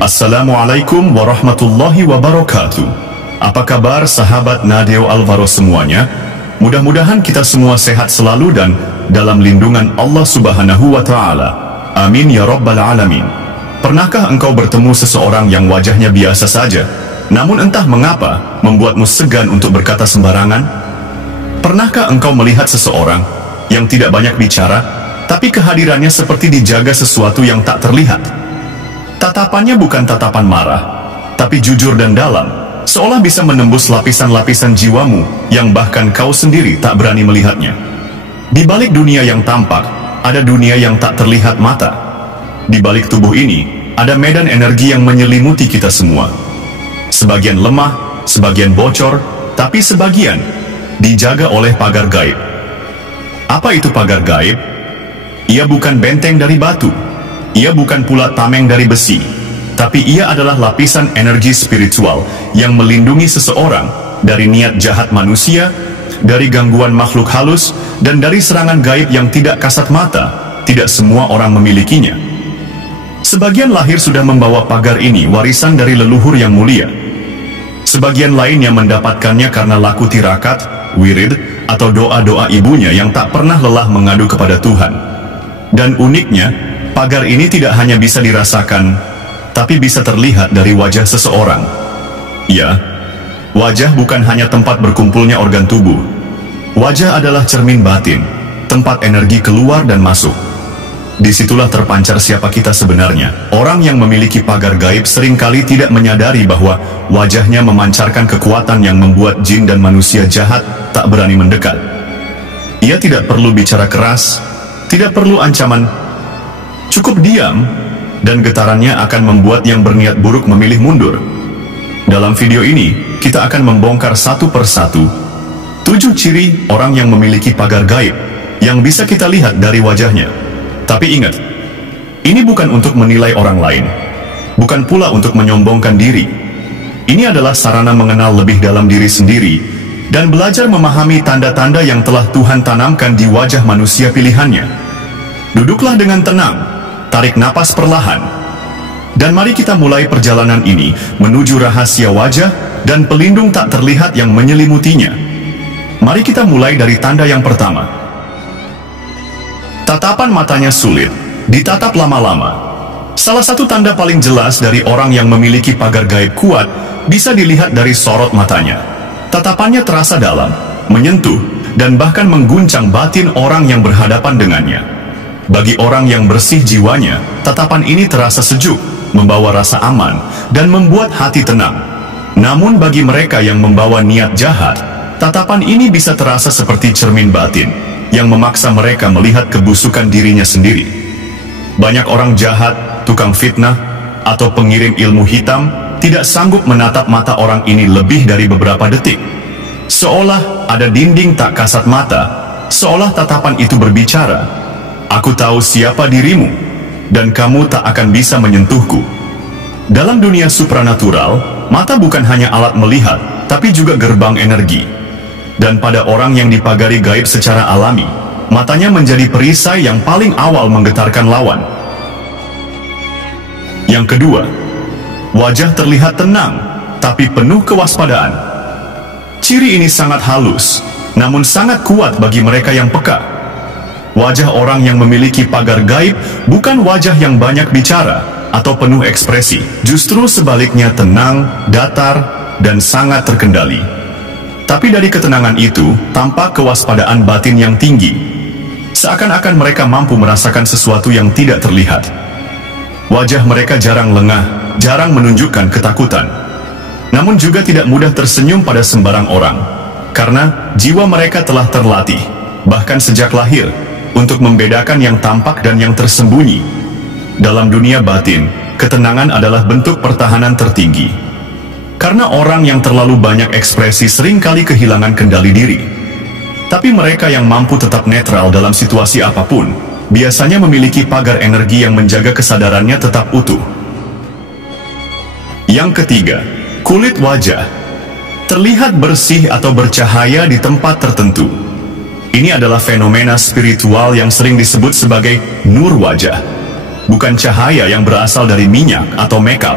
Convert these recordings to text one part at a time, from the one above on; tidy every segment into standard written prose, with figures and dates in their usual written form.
Assalamualaikum warahmatullahi wabarakatuh. Apa kabar sahabat Nadeo Alvaro semuanya? Mudah-mudahan kita semua sehat selalu dan dalam lindungan Allah Subhanahu wa Ta'ala. Amin ya Rabbal Alamin. Pernahkah engkau bertemu seseorang yang wajahnya biasa saja, namun entah mengapa membuatmu segan untuk berkata sembarangan? Pernahkah engkau melihat seseorang yang tidak banyak bicara, tapi kehadirannya seperti dijaga sesuatu yang tak terlihat? Tatapannya bukan tatapan marah, tapi jujur dan dalam, seolah bisa menembus lapisan-lapisan jiwamu yang bahkan kau sendiri tak berani melihatnya. Di balik dunia yang tampak, ada dunia yang tak terlihat mata. Di balik tubuh ini, ada medan energi yang menyelimuti kita semua. Sebagian lemah, sebagian bocor, tapi sebagian dijaga oleh pagar gaib. Apa itu pagar gaib? Ia bukan benteng dari batu. Ia bukan pula tameng dari besi, tapi ia adalah lapisan energi spiritual yang melindungi seseorang dari niat jahat manusia, dari gangguan makhluk halus, dan dari serangan gaib yang tidak kasat mata. Tidak semua orang memilikinya. Sebagian lahir sudah membawa pagar ini, warisan dari leluhur yang mulia. Sebagian lain yang mendapatkannya karena laku tirakat, wirid, atau doa-doa ibunya yang tak pernah lelah mengadu kepada Tuhan. Dan uniknya, pagar ini tidak hanya bisa dirasakan, tapi bisa terlihat dari wajah seseorang. Ya, wajah bukan hanya tempat berkumpulnya organ tubuh. Wajah adalah cermin batin, tempat energi keluar dan masuk. Disitulah terpancar siapa kita sebenarnya. Orang yang memiliki pagar gaib seringkali tidak menyadari bahwa wajahnya memancarkan kekuatan yang membuat jin dan manusia jahat tak berani mendekat. Ia tidak perlu bicara keras, tidak perlu ancaman. Cukup diam, dan getarannya akan membuat yang berniat buruk memilih mundur. Dalam video ini, kita akan membongkar satu persatu 7 ciri orang yang memiliki pagar gaib, yang bisa kita lihat dari wajahnya. Tapi ingat, ini bukan untuk menilai orang lain, bukan pula untuk menyombongkan diri. Ini adalah sarana mengenal lebih dalam diri sendiri, dan belajar memahami tanda-tanda yang telah Tuhan tanamkan di wajah manusia pilihannya. Duduklah dengan tenang, tarik napas perlahan, dan mari kita mulai perjalanan ini menuju rahasia wajah dan pelindung tak terlihat yang menyelimutinya. Mari kita mulai dari tanda yang pertama. Tatapan matanya sulit ditatap lama-lama. Salah satu tanda paling jelas dari orang yang memiliki pagar gaib kuat bisa dilihat dari sorot matanya. Tatapannya terasa dalam, menyentuh, dan bahkan mengguncang batin orang yang berhadapan dengannya. Bagi orang yang bersih jiwanya, tatapan ini terasa sejuk, membawa rasa aman, dan membuat hati tenang. Namun bagi mereka yang membawa niat jahat, tatapan ini bisa terasa seperti cermin batin, yang memaksa mereka melihat kebusukan dirinya sendiri. Banyak orang jahat, tukang fitnah, atau pengirim ilmu hitam, tidak sanggup menatap mata orang ini lebih dari beberapa detik. Seolah ada dinding tak kasat mata, seolah tatapan itu berbicara, "Aku tahu siapa dirimu, dan kamu tak akan bisa menyentuhku." Dalam dunia supranatural, mata bukan hanya alat melihat, tapi juga gerbang energi. Dan pada orang yang dipagari gaib secara alami, matanya menjadi perisai yang paling awal menggetarkan lawan. Yang kedua, wajah terlihat tenang, tapi penuh kewaspadaan. Ciri ini sangat halus, namun sangat kuat bagi mereka yang peka. Wajah orang yang memiliki pagar gaib bukan wajah yang banyak bicara atau penuh ekspresi. Justru sebaliknya tenang, datar, dan sangat terkendali. Tapi dari ketenangan itu, tampak kewaspadaan batin yang tinggi. Seakan-akan mereka mampu merasakan sesuatu yang tidak terlihat. Wajah mereka jarang lengah, jarang menunjukkan ketakutan. Namun juga tidak mudah tersenyum pada sembarang orang. Karena jiwa mereka telah terlatih, bahkan sejak lahir, untuk membedakan yang tampak dan yang tersembunyi. Dalam dunia batin, ketenangan adalah bentuk pertahanan tertinggi. Karena orang yang terlalu banyak ekspresi seringkali kehilangan kendali diri. Tapi mereka yang mampu tetap netral dalam situasi apapun, biasanya memiliki pagar energi yang menjaga kesadarannya tetap utuh. Yang ketiga, kulit wajah terlihat bersih atau bercahaya di tempat tertentu. Ini adalah fenomena spiritual yang sering disebut sebagai nur wajah. bukan cahaya yang berasal dari minyak atau makeup,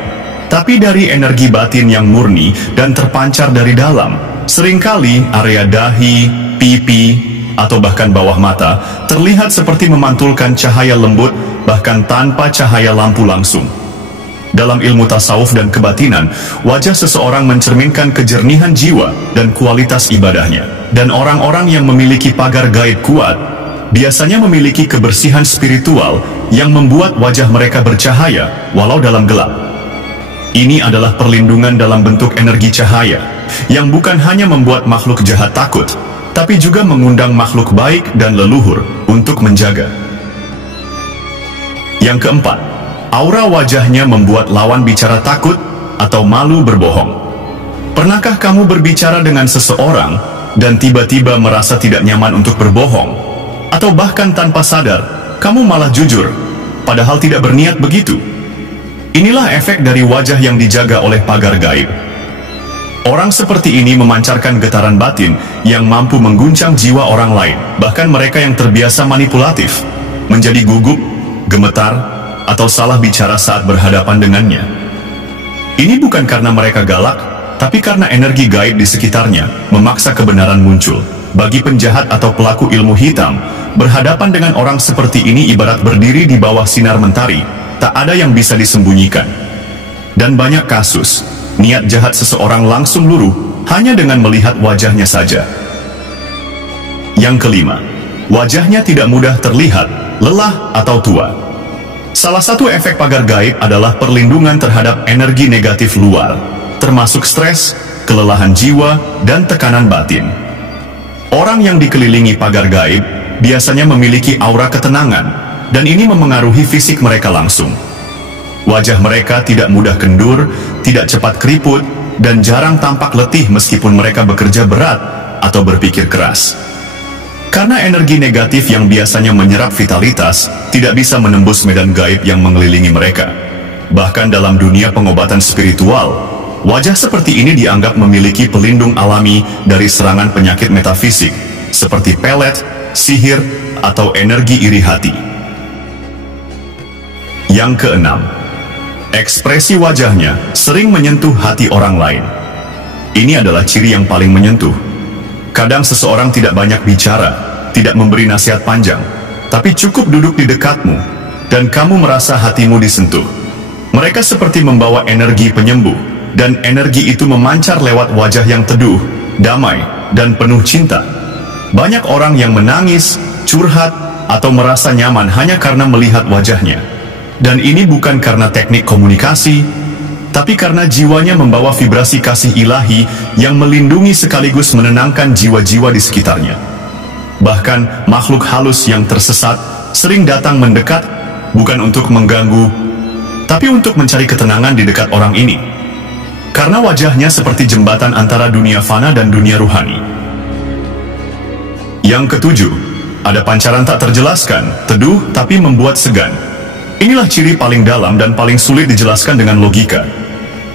tapi dari energi batin yang murni dan terpancar dari dalam. Seringkali area dahi, pipi, atau bahkan bawah mata terlihat seperti memantulkan cahaya lembut bahkan tanpa cahaya lampu langsung. Dalam ilmu tasawuf dan kebatinan, wajah seseorang mencerminkan kejernihan jiwa dan kualitas ibadahnya. Dan orang-orang yang memiliki pagar gaib kuat biasanya memiliki kebersihan spiritual yang membuat wajah mereka bercahaya walau dalam gelap. Ini adalah perlindungan dalam bentuk energi cahaya yang bukan hanya membuat makhluk jahat takut, tapi juga mengundang makhluk baik dan leluhur untuk menjaga. Yang keempat, aura wajahnya membuat lawan bicara takut atau malu berbohong. Pernahkah kamu berbicara dengan seseorang dan tiba-tiba merasa tidak nyaman untuk berbohong? Atau bahkan tanpa sadar, kamu malah jujur, padahal tidak berniat begitu? Inilah efek dari wajah yang dijaga oleh pagar gaib. Orang seperti ini memancarkan getaran batin yang mampu mengguncang jiwa orang lain, bahkan mereka yang terbiasa manipulatif, menjadi gugup, gemetar, atau salah bicara saat berhadapan dengannya. Ini bukan karena mereka galak, tapi karena energi gaib di sekitarnya memaksa kebenaran muncul. Bagi penjahat atau pelaku ilmu hitam, berhadapan dengan orang seperti ini ibarat berdiri di bawah sinar mentari, tak ada yang bisa disembunyikan. Dan banyak kasus, niat jahat seseorang langsung luruh hanya dengan melihat wajahnya saja. Yang kelima, wajahnya tidak mudah terlihat lelah atau tua. Salah satu efek pagar gaib adalah perlindungan terhadap energi negatif luar, termasuk stres, kelelahan jiwa, dan tekanan batin. Orang yang dikelilingi pagar gaib biasanya memiliki aura ketenangan, dan ini memengaruhi fisik mereka langsung. Wajah mereka tidak mudah kendur, tidak cepat keriput, dan jarang tampak letih meskipun mereka bekerja berat atau berpikir keras. Karena energi negatif yang biasanya menyerap vitalitas tidak bisa menembus medan gaib yang mengelilingi mereka. Bahkan dalam dunia pengobatan spiritual, wajah seperti ini dianggap memiliki pelindung alami dari serangan penyakit metafisik seperti pelet, sihir, atau energi iri hati. Yang keenam, ekspresi wajahnya sering menyentuh hati orang lain. Ini adalah ciri yang paling menyentuh. Kadang seseorang tidak banyak bicara, tidak memberi nasihat panjang, tapi cukup duduk di dekatmu, dan kamu merasa hatimu disentuh. Mereka seperti membawa energi penyembuh, dan energi itu memancar lewat wajah yang teduh, damai, dan penuh cinta. Banyak orang yang menangis, curhat, atau merasa nyaman hanya karena melihat wajahnya. Dan ini bukan karena teknik komunikasi, tapi karena jiwanya membawa vibrasi kasih ilahi yang melindungi sekaligus menenangkan jiwa-jiwa di sekitarnya. Bahkan makhluk halus yang tersesat sering datang mendekat, bukan untuk mengganggu, tapi untuk mencari ketenangan di dekat orang ini. Karena wajahnya seperti jembatan antara dunia fana dan dunia ruhani. Yang ketujuh, ada pancaran tak terjelaskan, teduh tapi membuat segan. Inilah ciri paling dalam dan paling sulit dijelaskan dengan logika.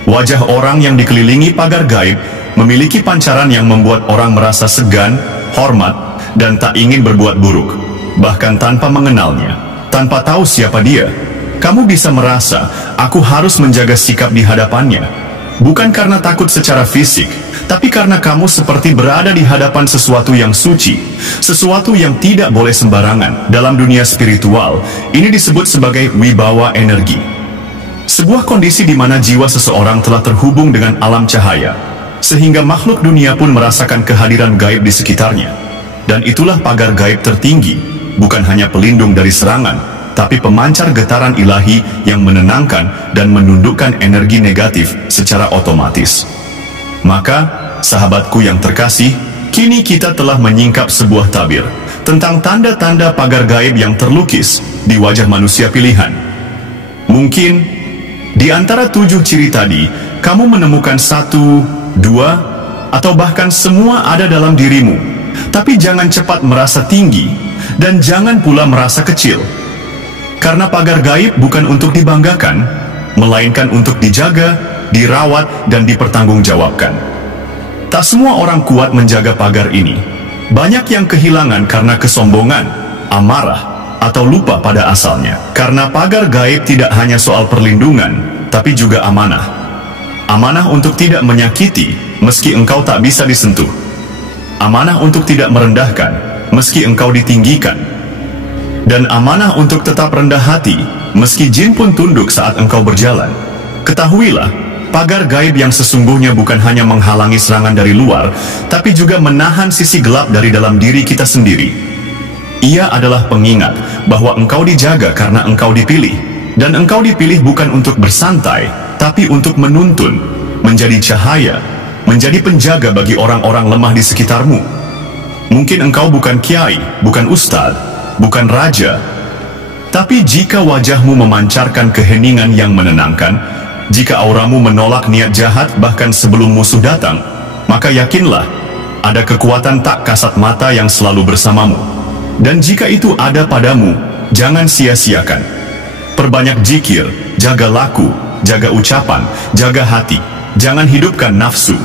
Wajah orang yang dikelilingi pagar gaib memiliki pancaran yang membuat orang merasa segan, hormat, dan tak ingin berbuat buruk. Bahkan tanpa mengenalnya, tanpa tahu siapa dia, kamu bisa merasa, aku harus menjaga sikap di hadapannya. Bukan karena takut secara fisik, tapi karena kamu seperti berada di hadapan sesuatu yang suci, sesuatu yang tidak boleh sembarangan. Dalam dunia spiritual, ini disebut sebagai wibawa energi. Sebuah kondisi di mana jiwa seseorang telah terhubung dengan alam cahaya, sehingga makhluk dunia pun merasakan kehadiran gaib di sekitarnya. Dan itulah pagar gaib tertinggi, bukan hanya pelindung dari serangan, tapi pemancar getaran ilahi yang menenangkan dan menundukkan energi negatif secara otomatis. Maka, sahabatku yang terkasih, kini kita telah menyingkap sebuah tabir tentang tanda-tanda pagar gaib yang terlukis di wajah manusia pilihan. Mungkin di antara 7 ciri tadi, kamu menemukan 1, 2, atau bahkan semua ada dalam dirimu. Tapi jangan cepat merasa tinggi, dan jangan pula merasa kecil. Karena pagar gaib bukan untuk dibanggakan, melainkan untuk dijaga, dirawat, dan dipertanggungjawabkan. Tak semua orang kuat menjaga pagar ini. Banyak yang kehilangan karena kesombongan, amarah, atau lupa pada asalnya. Karena pagar gaib tidak hanya soal perlindungan, tapi juga amanah. Amanah untuk tidak menyakiti, meski engkau tak bisa disentuh. Amanah untuk tidak merendahkan, meski engkau ditinggikan. Dan amanah untuk tetap rendah hati, meski jin pun tunduk saat engkau berjalan. Ketahuilah, pagar gaib yang sesungguhnya bukan hanya menghalangi serangan dari luar, tapi juga menahan sisi gelap dari dalam diri kita sendiri. Ia adalah pengingat bahwa engkau dijaga karena engkau dipilih. Dan engkau dipilih bukan untuk bersantai, tapi untuk menuntun, menjadi cahaya, menjadi penjaga bagi orang-orang lemah di sekitarmu. Mungkin engkau bukan kiai, bukan ustadz, bukan raja, tapi jika wajahmu memancarkan keheningan yang menenangkan, jika auramu menolak niat jahat bahkan sebelum musuh datang, maka yakinlah, ada kekuatan tak kasat mata yang selalu bersamamu. Dan jika itu ada padamu, jangan sia-siakan. Perbanyak zikir, jaga laku, jaga ucapan, jaga hati. Jangan hidupkan nafsu.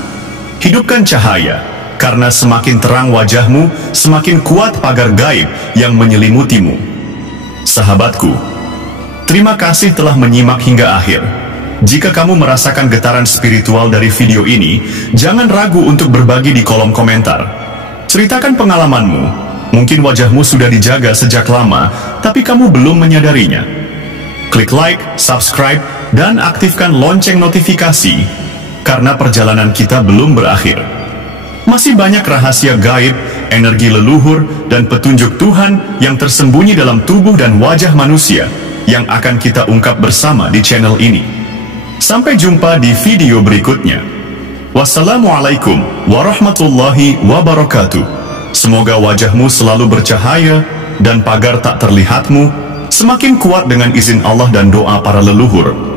Hidupkan cahaya, karena semakin terang wajahmu, semakin kuat pagar gaib yang menyelimutimu. Sahabatku, terima kasih telah menyimak hingga akhir. Jika kamu merasakan getaran spiritual dari video ini, jangan ragu untuk berbagi di kolom komentar. Ceritakan pengalamanmu. Mungkin wajahmu sudah dijaga sejak lama, tapi kamu belum menyadarinya. Klik like, subscribe, dan aktifkan lonceng notifikasi, karena perjalanan kita belum berakhir. Masih banyak rahasia gaib, energi leluhur, dan petunjuk Tuhan yang tersembunyi dalam tubuh dan wajah manusia, yang akan kita ungkap bersama di channel ini. Sampai jumpa di video berikutnya. Wassalamualaikum warahmatullahi wabarakatuh. Semoga wajahmu selalu bercahaya, dan pagar tak terlihatmu semakin kuat dengan izin Allah dan doa para leluhur.